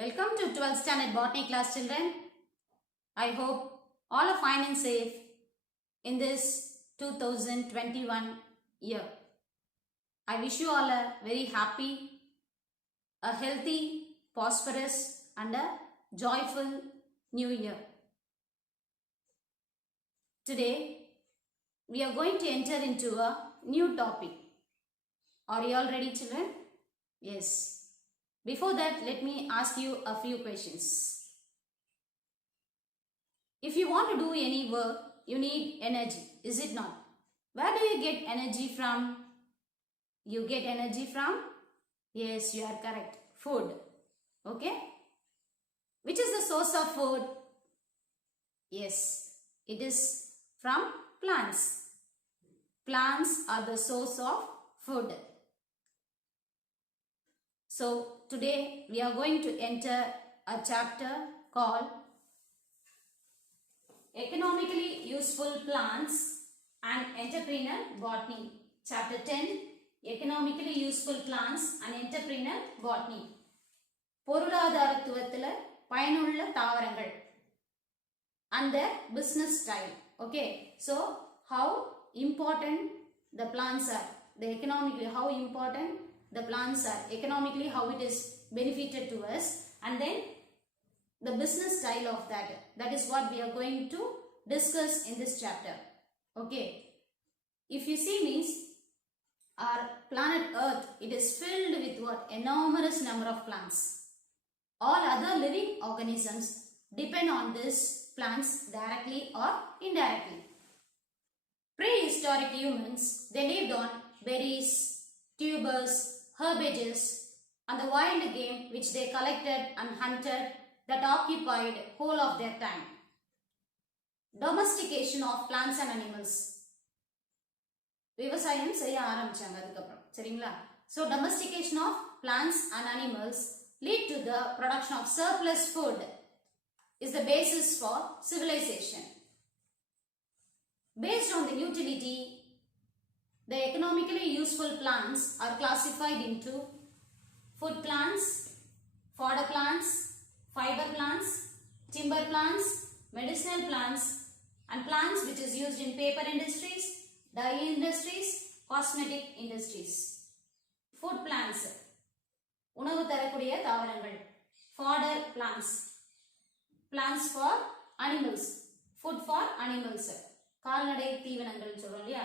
Welcome to 12th standard botany class, children. I hope all are fine and safe in this 2021 year. I wish you all a very happy, a healthy, prosperous and a joyful new year. Today, we are going to enter into a new topic. Are you all ready, children? Yes. Before that, let me ask you a few questions. If you want to do any work, you need energy, is it not? Where do you get energy from? You get energy from? Yes, you are correct. Food. Okay? Which is the source of food? Yes, it is from plants. Plants are the source of food. So, today we are going to enter a chapter called Economically Useful Plants and Entrepreneur Botany. Chapter 10, Economically Useful Plants and Entrepreneur Botany. பொருளாதாரத்துவத்துல பயனுள்ள தாவரங்கள் and their business style. Okay, so how important the plants are, how important the plants are, economically how it is benefited to us, and then the business style of that. That is what we are going to discuss in this chapter. Okay, if you see means our planet Earth, it is filled with what? Enormous number of plants. All other living organisms depend on these plants directly or indirectly. Prehistoric humans, they lived on berries, tubers, herbaceous and the wild game which they collected and hunted that occupied whole of their time. Domestication of plants and animals. விவசாயம் செய்ய ஆரம்பிச்சாங்க அதுக்கப்புறம் சரிங்களா. So domestication of plants and animals lead to the production of surplus food is the basis for civilization. Based on the utility, the economically useful plants are classified into food plants, fodder plants, fiber plants, timber plants, medicinal plants and plants which is used in paper industries, dye industries, cosmetic industries. Food plants, உணவு தரக்கூடிய தாவரங்கள். Fodder plants, plants for animals, food for animals, கால்நடை தீவனங்கள் சொல்றோம் இல்லையா.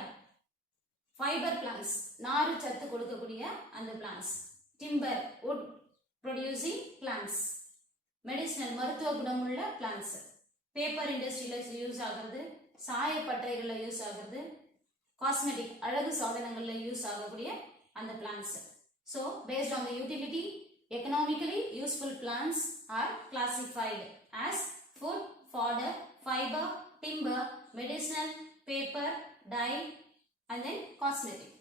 Fiber plants, நாறு சத்து கொடுக்கக்கூடிய அந்த plants. Timber, wood producing plants. Medicinal, மருத்துவ குணமுள்ள plants. Paper industryல யூஸ் ஆகிறது, சாயப்பட்டறைகள்ல யூஸ் ஆகிறது, cosmetic, அழகு சாதனங்கள்ல யூஸ் ஆகக்கூடிய அந்த plants. So, based on the utility, economically useful plants are classified as food, fodder, fiber, timber, medicinal, paper, dye and then cosmetic.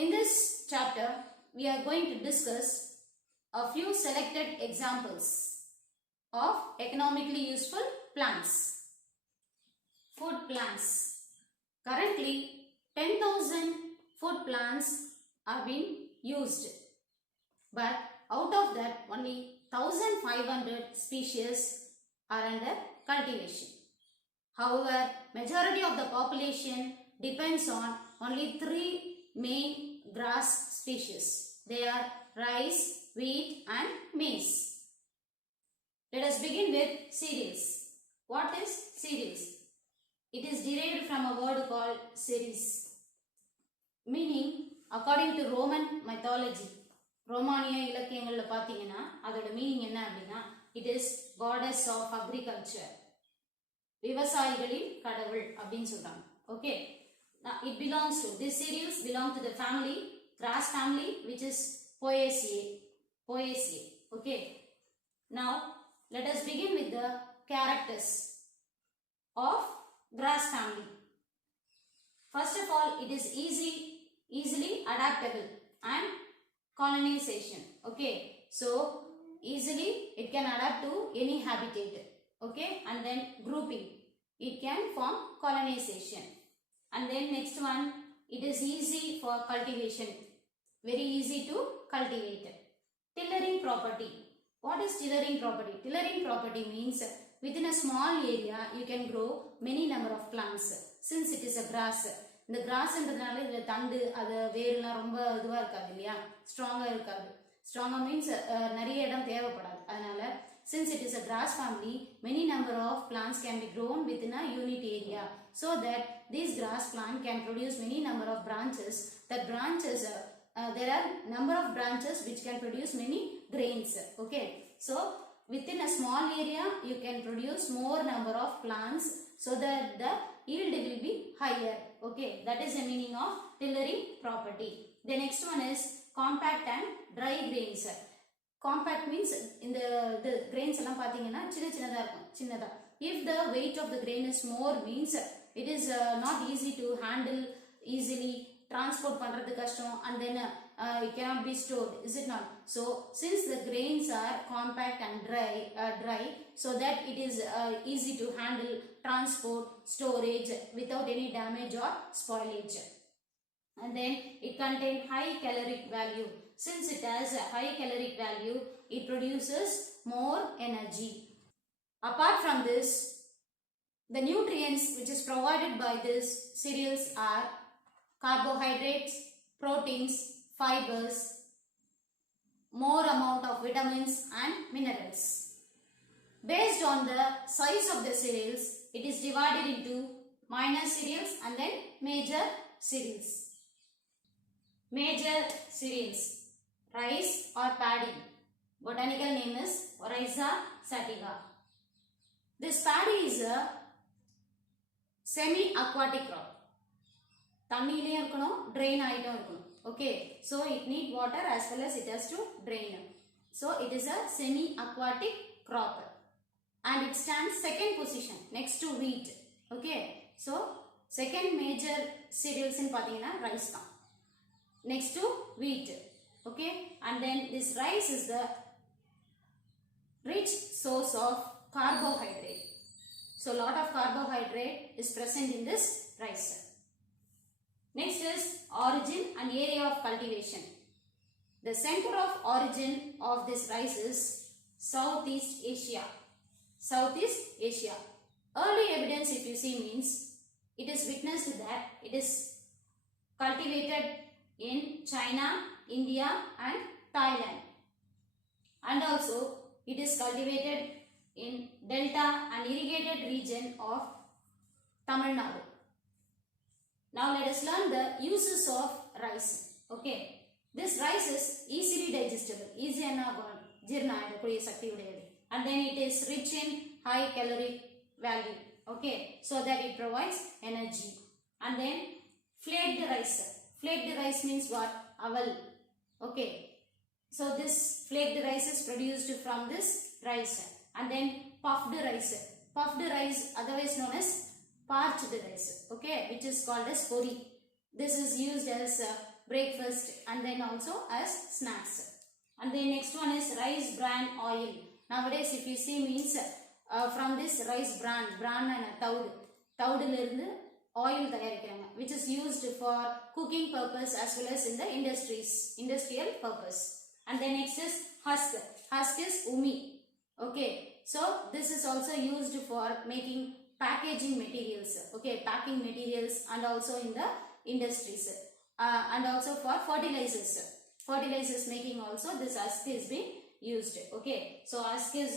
In this chapter, we are going to discuss a few selected examples of economically useful plants. Food plants. Currently, 10,000 food plants are being used, but out of that only 1,500 species are under cultivation. However, majority of the population depends on only 3 main grass species. They are rice, wheat and maize. Let us begin with cereals. What is cereals? It is derived from a word called ceres, meaning according to Roman mythology, ரோமானிய இலக்கியங்கள்ல பாத்தீங்கன்னா அதோட meaning என்ன அப்படின்னா, it is goddess of agriculture, விவசாயிகளின் கடவுள் அப்படின்னு சொல்றாங்க. Okay, now it belongs to, these cereals belong to the family, grass family, which is Poaceae. Okay, now let us begin with the characters of grass family. First of all, it is easily adaptable and colonization. Okay, so easily it can adapt to any habitat. Okay, and then grouping, it can form colonization. And then next one, it is easy for cultivation, very easy to cultivate. Tillering property. What is tillering property? Tillering property means within a small area you can grow many number of plants. Since it is a grass, இந்த கிராஸ்ன்றதுனால இதுல தண்டு அது வேர்லாம் ரொம்ப இதுவா இருக்காது இல்லையா, ஸ்ட்ராங்கா இருக்காது. ஸ்ட்ராங்கா மீன்ஸ் நிறைய இடம் தேவைப்படாது. அதனால since it is a grass family, many number of plants can be grown within a unit area, so that this grass plant can produce many number of branches. The branches there are number of branches which can produce many grains. Okay, so within a small area you can produce more number of plants so that the yield will be higher. Okay, that is the meaning of tillering property. The next one is compact and dry grains. Compact means in the grains எல்லாம் பாத்தீங்கன்னா சின்னதா இருக்கும், சின்னதா. If the weight of the grain is more means it is not easy to handle easily, transport பண்றது கஷ்டம், and then it cannot be stored, is it not? So since the grains are compact and dry, so that it is easy to handle, transport, storage without any damage or spoilage. And then it contains high caloric value. Since it has a high caloric value, it produces more energy. Apart from this, the nutrients which is provided by this cereals are carbohydrates, proteins, fibers, more amount of vitamins and minerals. Based on the size of the cereals, it is divided into minor cereals and then major cereals. Major cereals: rice or paddy. Botanical name is Oryza sativa. This paddy is a semi-aquatic crop. தண்ணியிலையும் இருக்கணும், drain ஆயிட்டும் இருக்கணும். Okay, so it need water as well as it has to drain. So it is a semi-aquatic crop and it stands second position next to wheat. Okay, so second major cereals in பாத்தீங்கன்னா rice தான், next to wheat. Okay, and then this rice is the rich source of carbohydrate. So lot of carbohydrate is present in this rice. Next is origin and area of cultivation. The center of origin of this rice is Southeast Asia. Southeast Asia. Early evidence, if you see, means it is witnessed that it is cultivated in China, India and Thailand. And also it is cultivated in delta and irrigated region of Tamil Nadu. Now let us learn the uses of rice. Okay, this rice is easily digestible, easy jeerna aagakuriya sakti udayadu, and then it is rich in high caloric value. Okay, so that it provides energy. And then flaked rice. Flaked rice means what? Aval. Okay, so this flaked rice is produced from this rice. And then puffed rice. Puffed rice, otherwise known as parched rice, okay, which is called as pori. This is used as breakfast and then also as snacks. And the next one is rice bran oil. Nowadays if you see means from this rice bran and taudu la irundhu oil tayarikranga, which is used for cooking purpose as well as in the industrial purpose. And then next is husk. Husk is umi. Okay, so this is also used for making packaging materials. Okay, packing materials and also in the industries and also for fertilizers making also this husk is being used. Okay, so husk is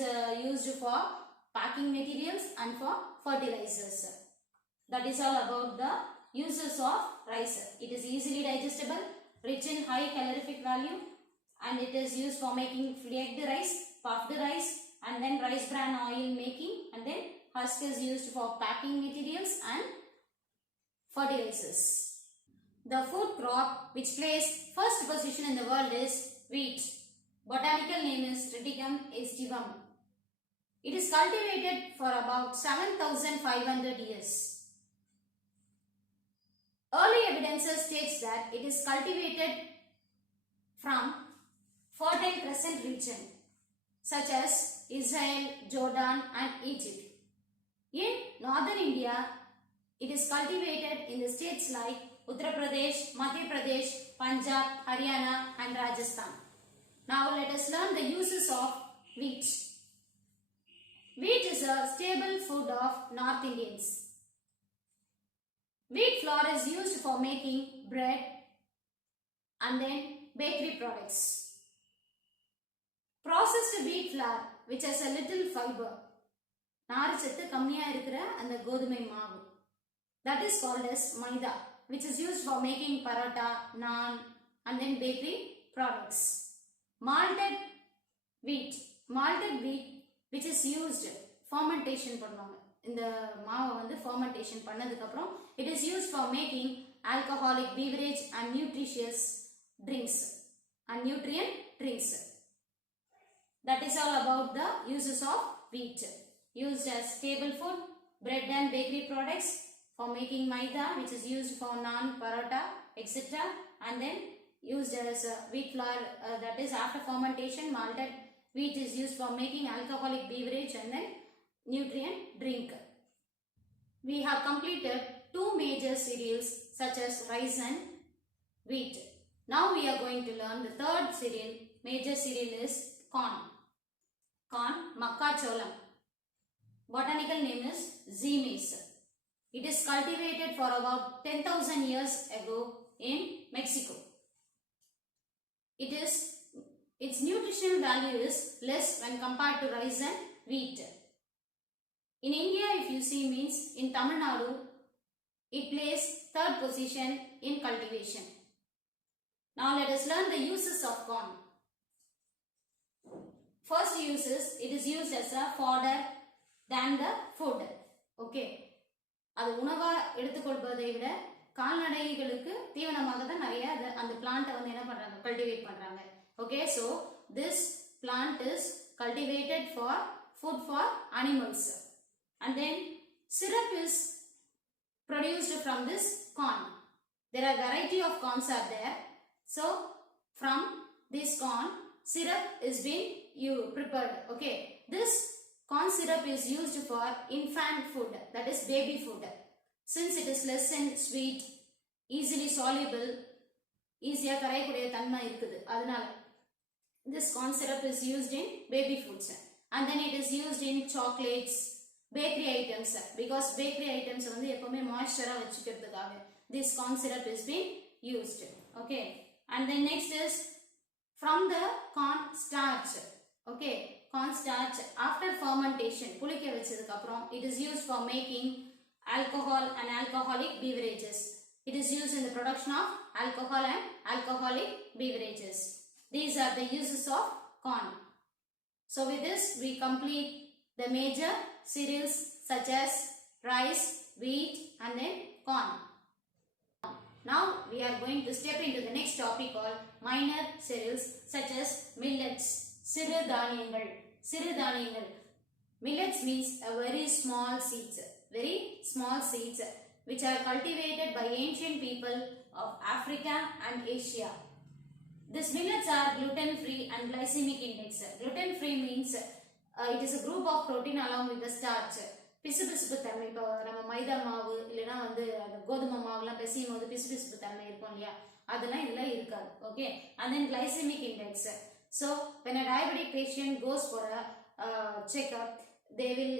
used for packing materials and for fertilizers. That is all about the uses of rice. It is easily digestible, rich in high calorific value, and it is used for making flaked rice, puffed rice, and then rice bran oil making, and then husk is used for packing materials and fertilizers. The food crop which plays first position in the world is wheat. Botanical name is Triticum aestivum. It is cultivated for about 7,500 years. Early evidences states that it is cultivated from Fertile Crescent region such as Israel, Jordan and Egypt. In northern India, it is cultivated in the states like Uttar Pradesh, Madhya Pradesh, Punjab, Haryana and Rajasthan. Now let us learn the uses of wheat. Wheat is a staple food of North Indians. Wheat flour is used for making bread and then bakery products. Processed wheat flour, which has a little fiber, நார்ச்சத்து கம்மியா இருக்கிற அந்த கோதுமை மாவு, that is called as maida, which is used for making paratha, naan and then bakery products. Malted wheat which is used fermentation பண்ணுவாங்க. இந்த மாவை வந்து fermentation பண்ணதுக்கு அப்புறம் it is used for making alcoholic beverage and nutritious drinks and nutrient drinks. That is all about the uses of wheat. Used as staple food, bread and bakery products, for making maida, which is used for naan, paratha, etc. And then used as wheat flour, that is after fermentation. Malted wheat is used for making alcoholic beverage and then nutrient drink. We have completed two major cereals such as rice and wheat. Now we are going to learn the third cereal. Major cereal is corn. Corn, makkacholam. Botanical name is Zea. It is cultivated for about 10,000 years ago in Mexico. Its nutritional value is less when compared to rice and wheat. In India, if you see, means in Tamil Nadu, it plays third position in cultivation. Now let us learn the uses of corn. First uses, it is used as a fodder than the food. Okay. அது உணவா எடுத்துக்கொள்வதை விட கால்நடைகளுக்கு தீவனமாக தான் நிறைய அந்த பிளான்ட்டை வந்து என்ன பண்றாங்க, கல்டிவேட் பண்றாங்க. Okay, so this plant is cultivated for food for animals. And then syrup is produced from this corn. There are variety of corns are there. So from this corn, syrup is being prepared. Okay, this corn syrup is used for infant food, that is baby food. Since it is less and sweet, easily soluble, easier கரையக்கூடிய தன்மை இருக்குது, அதனால this corn syrup is used in baby foods. And then it is used in chocolates, bakery items, because bakery items வந்து எப்பவுமே moisture வச்சுக்கிறதுக்காக this corn syrup is being used. Okay, and then next is from the corn starch. Okay, corn starch after fermentation, புளிக்க வச்சதுக்கு அப்புறம் it is used for making alcohol and alcoholic beverages. It is used in the production of alcohol and alcoholic beverages. These are the uses of corn. So with this we complete the major cereals such as rice, wheat and then corn. Now we are going to step into the next topic called minor cereals such as millets. சிறுதானியங்கள். சிறுதானியங்கள். Millets means a very small seeds which are cultivated by ancient people of Africa and Asia. These millets are gluten free and glycemic index. Gluten free means it is a group of protein along with the starch. பிசுபிசுப்பு தன்மை, இப்போ நம்ம மைதா மாவு இல்லைன்னா வந்து அந்த கோதுமை மாவுலாம் பிசையும் போது பிசுபிசுப்பு தன்மை இருக்கும் இல்லையா, அதெல்லாம் இதெல்லாம் இருக்காது. Okay, and then glycemic index. So when a diabetic patient goes for a checkup, they will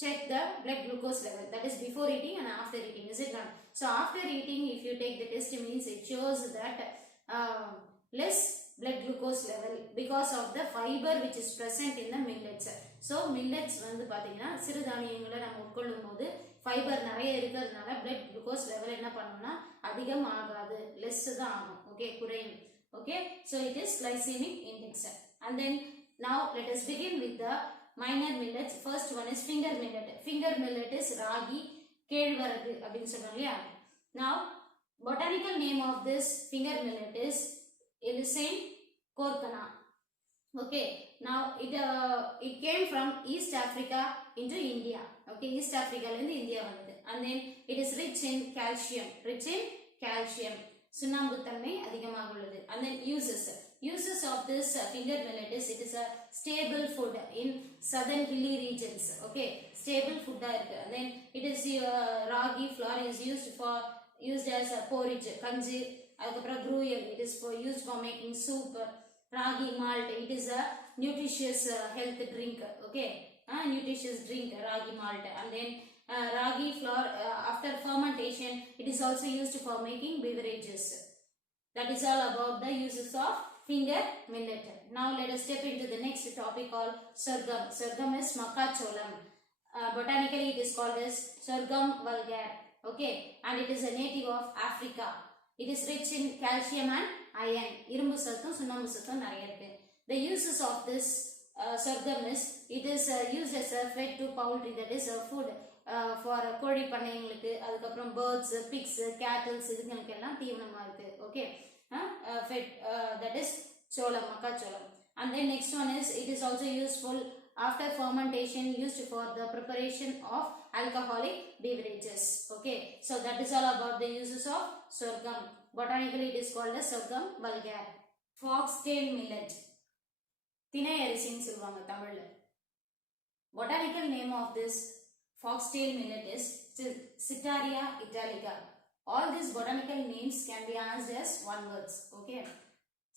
check the blood glucose level, that is before eating and after eating. Is it not? So after eating, if you take the test, means it shows that less blood glucose level because of the fiber which is present in the millets. So millets வந்து பாத்தீங்கன்னா சிறுதானியங்களை நம்ம உட்கொள்ளும் போது fibre நிறைய இருக்கிறதுனால blood glucose level என்ன பண்ணும்னா அதிகம் ஆகாது, less தான் ஆகும். ஓகே, குறையும். Okay, so it is glycemic index. And then now let us begin with the minor millets. First one is finger millet. Finger millet is ragi, kelvaragu அப்படினு சொல்றாங்க இல்லையா. Now botanical name of this finger millet is Elysium corcana. Okay, now it came from East Africa into India. Okay, East Africa la irundhu India vandhu. And then it is rich in calcium. சுண்ணாம்பு தன்மை அதிகமாக உள்ளது. And then uses of this finger millet is it is a stable food in southern hilly regions. Okay, stable food ah irukku. And then it is ragi flour is used as a porridge, kanji, adukapra gruel. It is used for making soup, Ragi malt, it is a nutritious health drink. Okay, nutritious drink, ragi malt. And then ragi flour, after fermentation, it is also used for making beverages. That is all about the uses of finger millet. Now let us step into the next topic called sorghum. Sorghum is makkacholam. Botanically it is called as Sorghum vulgare. Okay, and it is a native of Africa. It is rich in calcium and iron. இரும்பு சத்தும் சுண்ணாம்பு சத்தும் நிறைய இருக்கு. The uses of this sorghum is, it is used as a fed to poultry, that is a food for கோழி பண்ணைங்களுக்கு, அதுக்கப்புறம் birds, pigs, cattle இதுங்களுக்கு எல்லாம் தீவனமா இருக்கு. Okay, fed, that is cholam, makkacholam. And then next one is, it is also useful after fermentation, used for the preparation of alcoholic beverages. Okay, so that is all about the uses of sorghum. Botanically it is called as Sorghum vulgare. Foxtail millet, தினை அரிசின்னு சொல்வாங்க தமிழ்ல. Botanical name of this foxtail millet is Sitaria italica. All these botanical names can be asked as one words. Okay,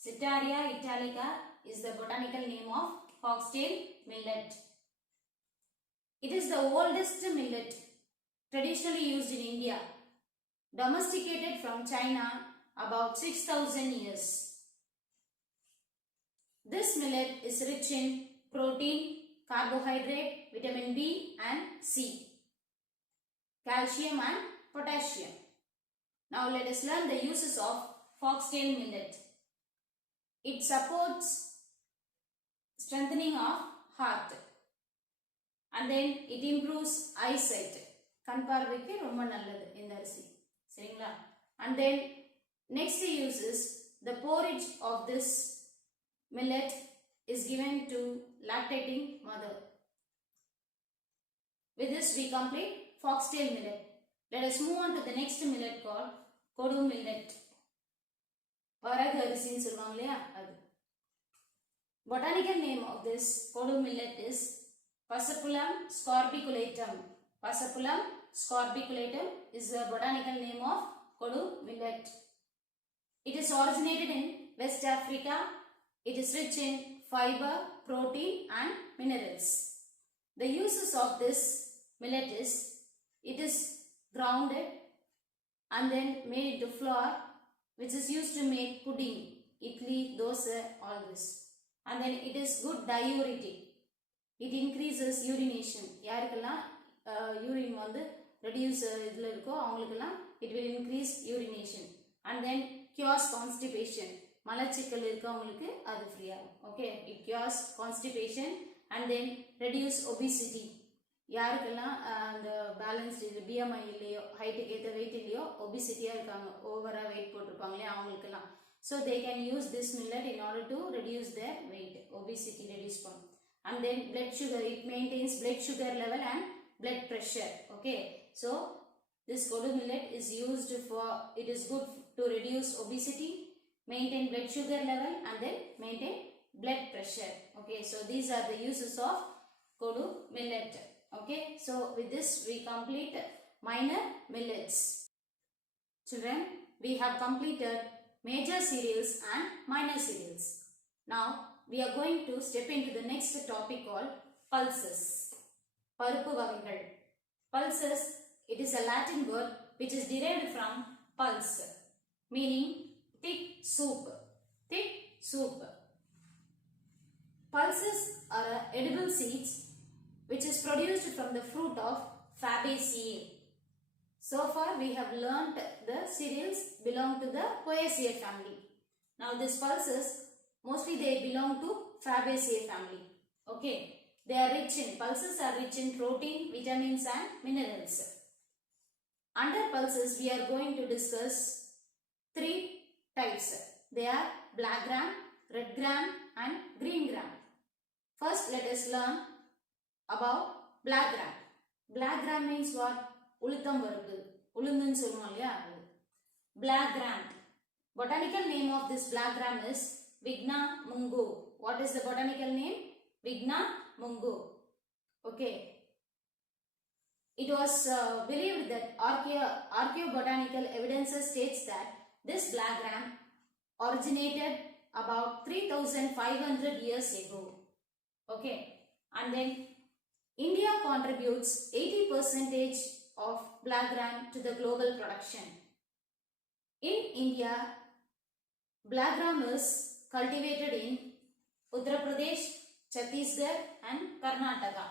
Sitaria italica is the botanical name of foxtail millet. It is the oldest millet traditionally used in India, domesticated from China about 6,000 years. This millet is rich in protein, carbohydrate, vitamin B and C, calcium and potassium. Now let us learn the uses of foxtail millet. It supports strengthening of heart, and then it improves eyesight. கண் பார்வைக்கு ரொம்ப நல்லது இந்த அரிசி, சரிங்களா? And then next use is, the porridge of this millet is given to lactating mother. With this we complete foxtail millet. Let us move on to the next millet called kodu millet. வரகு அரிசின்னு சொல்லுவாங்க இல்லையா, அது. Botanical name of this kodu millet is Passapulum scorbiculatum. Passapulum scorbiculatum is the botanical name of kodu millet. It is originated in West Africa. It is rich in fiber, protein and minerals. The uses of this millet is, it is grounded and then made into flour, which is used to make pudding, idli, dosa, all this. And then it is good diuretic. It increases urination. யாருக்கெல்லாம் urine வந்து reduce இதுல இருக்கோ அவங்களுக்கெல்லாம் it will increase urination. And then cures constipation. மலச்சிக்கல் இருக்கவங்களுக்கு அது free ஆகும். Okay, it cures constipation and then reduce obesity. யாருக்கெல்லாம் அந்த பேலன்ஸ்டு இது BMI இல்லையோ, ஹைட்டுக்கு ஏற்ற வெயிட் இல்லையோ, ஒபிசிட்டியா இருக்காங்க, ஓவரா வெயிட் போட்டிருப்பாங்களே அவங்களுக்கெல்லாம், so they can use this millet in order to reduce their weight, obesity reduce பண்ணும். And then blood sugar, it maintains blood sugar level and blood pressure. Okay, so this kodu millet is used for, it is good to reduce obesity, maintain blood sugar level and then maintain blood pressure. Okay, so these are the uses of kodu millet. Okay, so with this we complete minor millets. Children, we have completed major cereals and minor cereals. Now we are going to step into the next topic called pulses. பருப்பு வகைகள். Pulses, it is a Latin word which is derived from pulse, meaning thick soup. Thick soup. Pulses are edible seeds which is produced from the fruit of Fabaceae. So far we have learnt the cereals belong to the Poaceae family. Now these pulses, mostly they belong to Fabaceae family. Okay, they are rich in, pulses are rich in protein, vitamins and minerals. Under pulses we are going to discuss three types. They are black gram, red gram and green gram. First let us learn about black gram. Black gram means what? உளுத்தம் பருப்பு, உளுந்துன்னு சொல்லுவோம் இல்லையா அது. Black gram. Botanical name of this black gram is Vigna mungo. What is the botanical name? Vigna mungo. Okay. It was believed that archaeobotanical evidences states that this black gram originated about 3500 years ago. Okay, and then India contributes 80% of black gram to the global production. In India, black gram is cultivated in Uttar Pradesh, Chhattisgarh and Karnataka.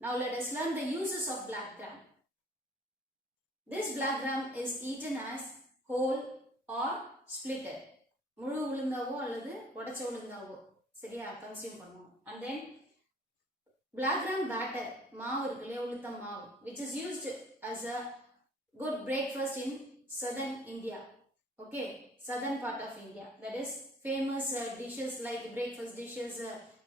Now let us learn the uses of black gram. This black gram is eaten as whole or splitted. முழு உளுந்தாவோ அல்லது உடைச்ச உளுந்தாவோ சரியா consume பண்ணுவோம். And then black gram batter மாவு இருக்கு இல்லையா உளுத்தம் மாவு which is used as a good breakfast in southern India. Okay, southern part of India. That is famous dishes like breakfast dishes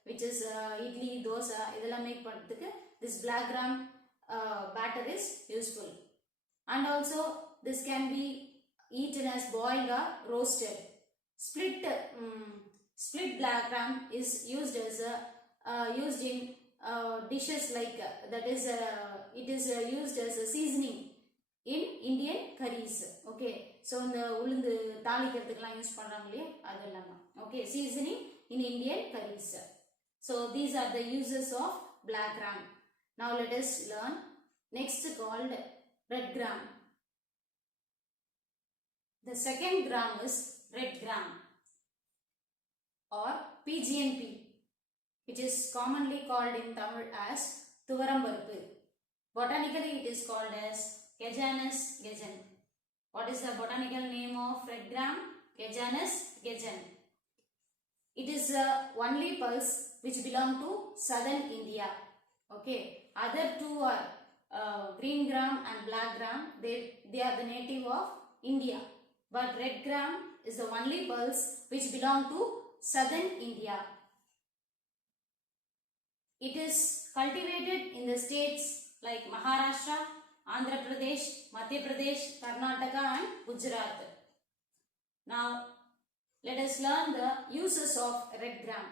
which is idli, dosa இதெல்லாம் make பண்றதுக்கு this black gram batter is useful. And also this can be eaten as boiled or roasted. Split black gram is used as used in dishes like that is it is used as a seasoning in Indian curries. Okay, so இந்த உளுந்து தாளிக்கிறதுக்குலாம் use பண்றாங்க இல்லையா அதெல்லாம். Okay, seasoning in Indian curries. So these are the uses of black gram. Now let us learn next called red gram. The second gram is red gram or PGNP, which is commonly called in Tamil as tuvarambaruppu. Botanically it is called as Gejanus gejan. What is the botanical name of red gram? Gejanus gejan. It is the only pulse which belong to southern India. Okay, other two are green gram and black gram. They are the native of India. But red gram is the only pulse which belong to southern India. It is cultivated in the states like Maharashtra, Andhra Pradesh, Madhya Pradesh, Karnataka and Gujarat. Now let us learn the uses of red gram.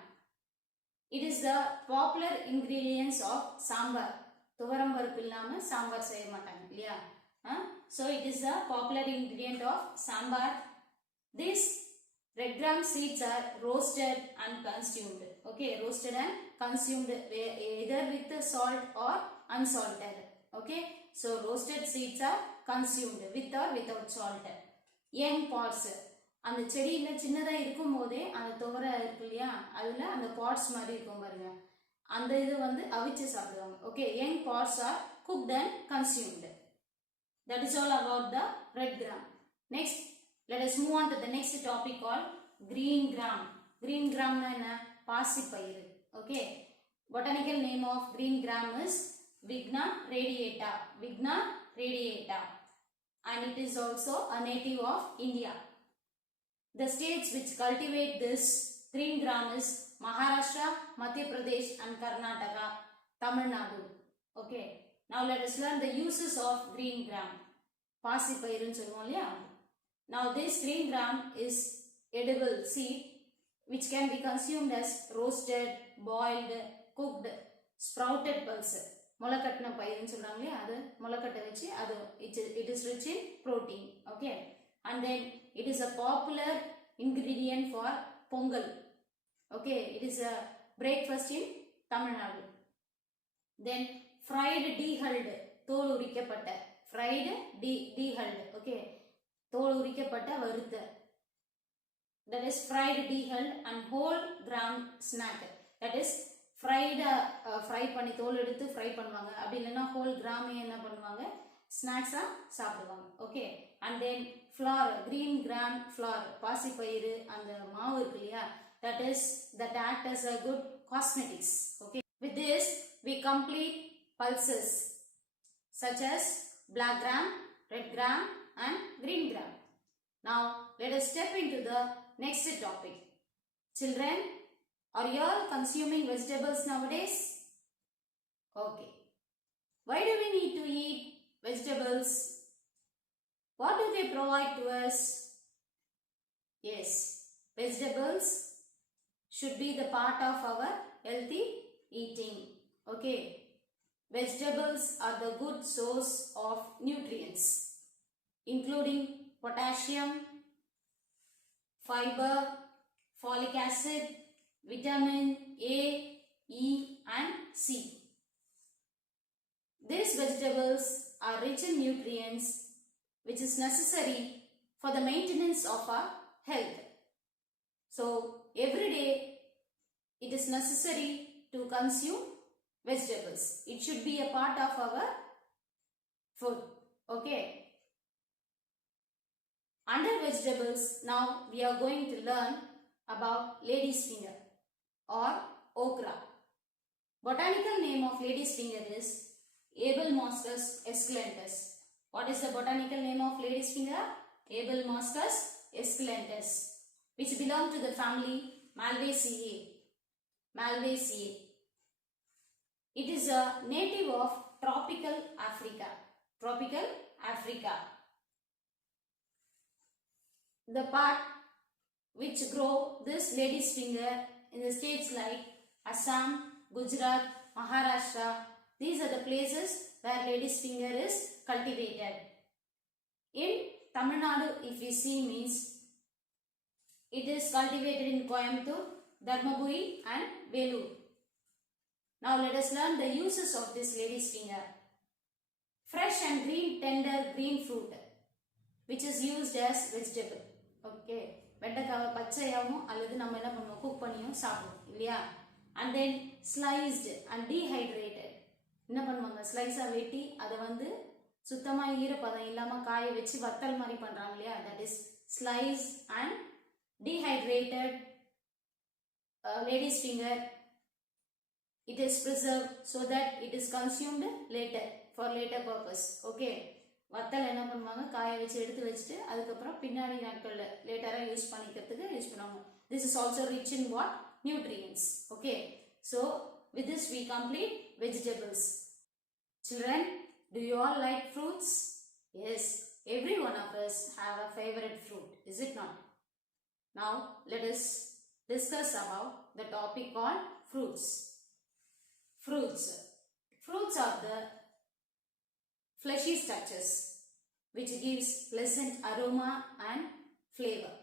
It is the popular ingredients of sambar. துவரம்பருப்பு இல்லாம சாம்பார் செய்ய மாட்டாங்க இல்லையா? So it is a popular ingredient of sambar. These red gram seeds are roasted and consumed. Okay, roasted and consumed either with salt or unsalted. Okay, so roasted seeds are consumed with or without salt. Young pods, அந்த செடியில சின்னதா இருக்கும் போதே அந்த துவரை இருக்கு இல்லையா அதுல அந்த பாட்ஸ் மாதிரி இருக்கும் பாருங்க அந்த இது வந்து அவிச்சு சாப்பிடுவாங்க. Okay, young pods are cooked and consumed. That is all about the red gram. Next, let us move on to the next topic called green gram. Green gram na enna? Paasipairu. Okay. Botanical name of green gram is Vigna radiata. Vigna radiata. And it is also a native of India. The states which cultivate this green gram is Maharashtra, Madhya Pradesh and Karnataka, Tamil Nadu. Okay. Now let us learn the uses of green gram. Paasipairu சொல்லுவோம் இல்லையா? Now this green gram is edible seed which can be consumed as roasted, boiled, cooked, sprouted pulse. முளைக்கட்டின பயிர்னு சொல்றாங்க இல்லையா அது முளைக்கட்ட வச்சு அது it is rich in protein. Okay, and then it is a popular ingredient for pongal. Okay, it is a breakfast in Tamil Nadu. Then fried dehulled தோல் உரிக்கப்பட்ட fried dehulled. Okay, தோல் உரிக்கப்பட்ட வறுத்த that is fried dehulled and whole gram snack. That is fried fry பண்ணி தோல் எடுத்து fry பண்ணுவாங்க அப்படி இல்லைன்னா whole gram என்ன பண்ணுவாங்க ஸ்நாக்ஸா சாப்பிடுவாங்க. Okay, and then flour, green gram flour, பாசிப்பயிறு அந்த மாவு இருக்கு இல்லையா that act as a good cosmetics. Okay, with this we complete pulses such as black gram, red gram and green gram. Now let us step into the next topic. Children, are you all consuming vegetables nowadays? Okay. Why do we need to eat vegetables? What do they provide to us? Yes, vegetables should be the part of our healthy eating. Okay. Vegetables are the good source of nutrients, including potassium, fiber, folic acid, vitamin A, E and C. These vegetables are rich in nutrients which is necessary for the maintenance of our health. So every day it is necessary to consume vegetables. It should be a part of our food. Okay. Under vegetables, now we are going to learn about lady's finger or okra. Botanical name of lady's finger is Abelmoschus esculentus. What is the botanical name of lady's finger? Abelmoschus esculentus, which belong to the family Malvaceae. Malvaceae. It is a native of tropical Africa. Tropical Africa. The part which grow this lady's finger in the states like Assam, Gujarat, Maharashtra. These are the places where lady's finger is cultivated. In Tamil Nadu, if we see, means it is cultivated in Coimbatore, Dharmaburi and Velur. Now let us learn the uses of this lady's finger. Fresh and green, tender green fruit which is used as vegetable. Okay. வெண்டைக்காவை பச்சையாவும் அல்லது நம்ம என்ன பண்ணுவோம், cook பண்ணியும் சாப்பிடுவோம் இல்லையா? And then sliced and dehydrated. என்ன பண்ணுவாங்க, ஸ்லைஸாக வெட்டி அதை வந்து சுத்தமாக ஈரப்பதம் இல்லாமல் காய வச்சு வத்தல் மாதிரி பண்ணுறாங்க இல்லையா? That is sliced and dehydrated lady's finger. It is preserved so that it is consumed later for later purpose. Okay. வத்தல் என்ன பண்ணுவாங்க, காய வச்சு எடுத்து வச்சுட்டு அதுக்கப்புறம் பின்னாடி நாட்களில் லேட்டராக யூஸ் பண்ணிக்கிறதுக்கு யூஸ் பண்ணுவாங்க. This is also rich in what? Nutrients. Okay. So with this we complete vegetables. Children, do you all like fruits? Yes. Every one of us have a favorite fruit. Is it not? Now let us discuss about the topic called fruits. Fruits. Fruits are the fleshy structures which gives pleasant aroma and flavor.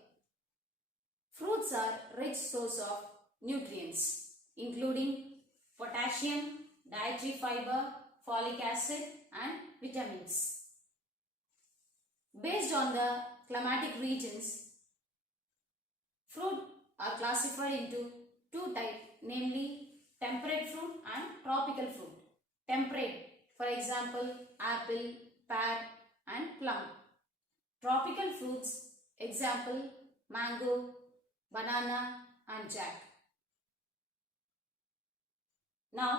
Fruits are rich source of nutrients including potassium, dietary fiber, folic acid and vitamins. Based on the climatic regions, fruit are classified into two types, namely temperate fruit and tropical fruit. Temperate, for example, apple, pear and plum. Tropical fruits, example, mango, banana and jack. Now,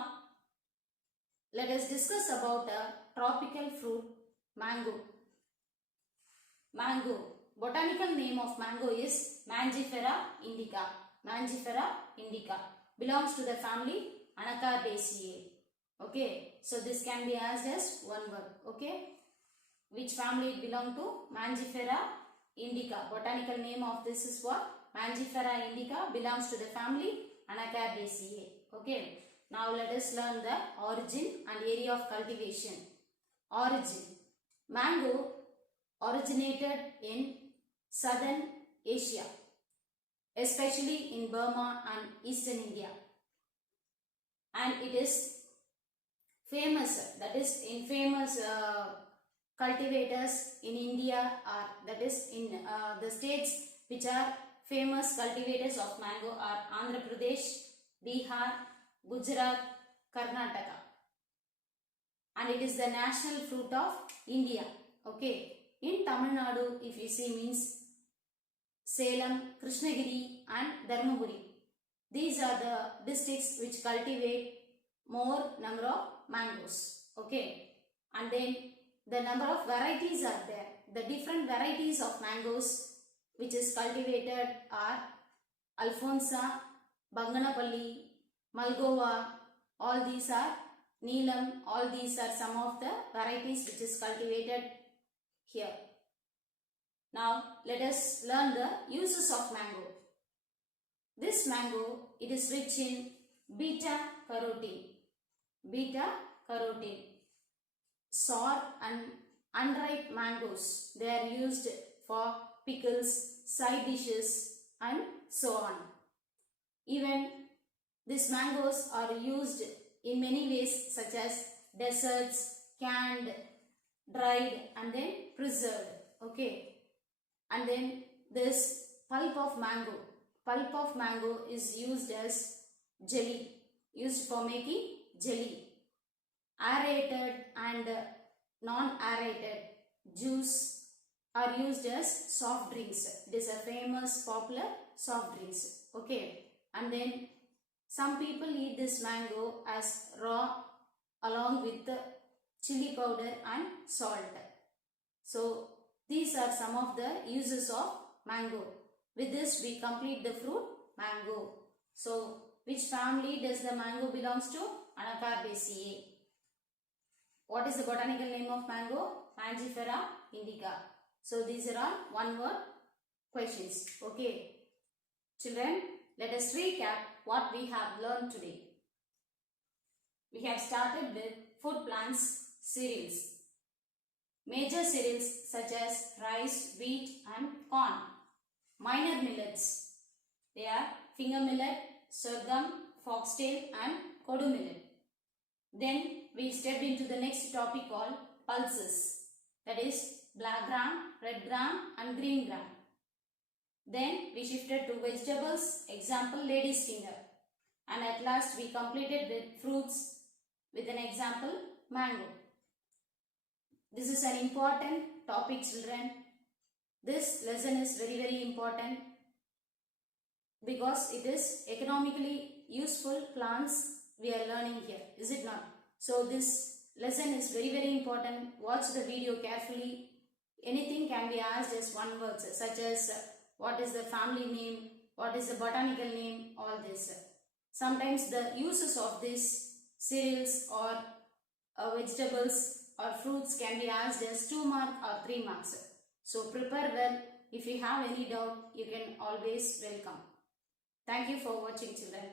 let us discuss about a tropical fruit, mango. Mango. Botanical name of mango is Mangifera indica. Mangifera indica. Belongs to the family Anacardaceae. Okay, so this can be asked as one word. Okay, which family it belong to? Mangifera indica. Botanical name of this is what? Mangifera indica, belongs to the family Anacardaceae. Okay, now let us learn the origin and area of cultivation. Origin. Mango originated in southern Asia, especially in Burma and eastern India, and it is famous, that is in famous cultivators in India are, that is in the states which are famous cultivators of mango are Andhra Pradesh, Bihar, Gujarat, Karnataka, and it is the national fruit of India. Okay, in Tamil Nadu, if you see, means Salem, Krishnagiri and Dharmaburi. These are the districts which cultivate more number of mangoes. Okay, and then the number of varieties are there. The different varieties of mangoes which is cultivated are Alfonsa, Banganapalli, Malgova. All these are Neelam. All these are some of the varieties which is cultivated here. Now let us learn the uses of mango. This mango, it is rich in beta carotene. Beta carotene. Sour and unripe mangoes, they are used for pickles, side dishes and so on. Even these mangoes are used in many ways such as desserts, canned, dried and then preserved. Okay. And then this pulp of mango. Pulp of mango is used as jelly, used for making jelly. Aerated and non-aerated juice are used as soft drinks. It is a famous popular soft drinks. Okay. And then some people eat this mango as raw along with the chili powder and salt. So these are some of the uses of mango. With this we complete the fruit mango. So which family does the mango belongs to? Anacardiaceae. What is the botanical name of mango? Mangifera indica. So these are all one word questions. Okay. Children, let us recap what we have learned today. We have started with food plants, cereals. Major cereals such as rice, wheat and corn. Minor millets. They are finger millet, sorghum, foxtail and kodu millet. Then we stepped into the next topic called pulses. That is black gram, red gram and green gram. Then we shifted to vegetables, example lady's finger. And at last we completed with fruits with an example mango. This is an important topic, children. This lesson is very important because it is economically useful plants we are learning here. Is it not? So this lesson is very important. Watch the video carefully. Anything can be asked as one word, such as what is the family name, what is the botanical name, all this. Sometimes the uses of these cereals or vegetables or fruits can be asked as 2 mark or 3 marks. So prepare well. If you have any doubt, you can always welcome. Thank you for watching, children.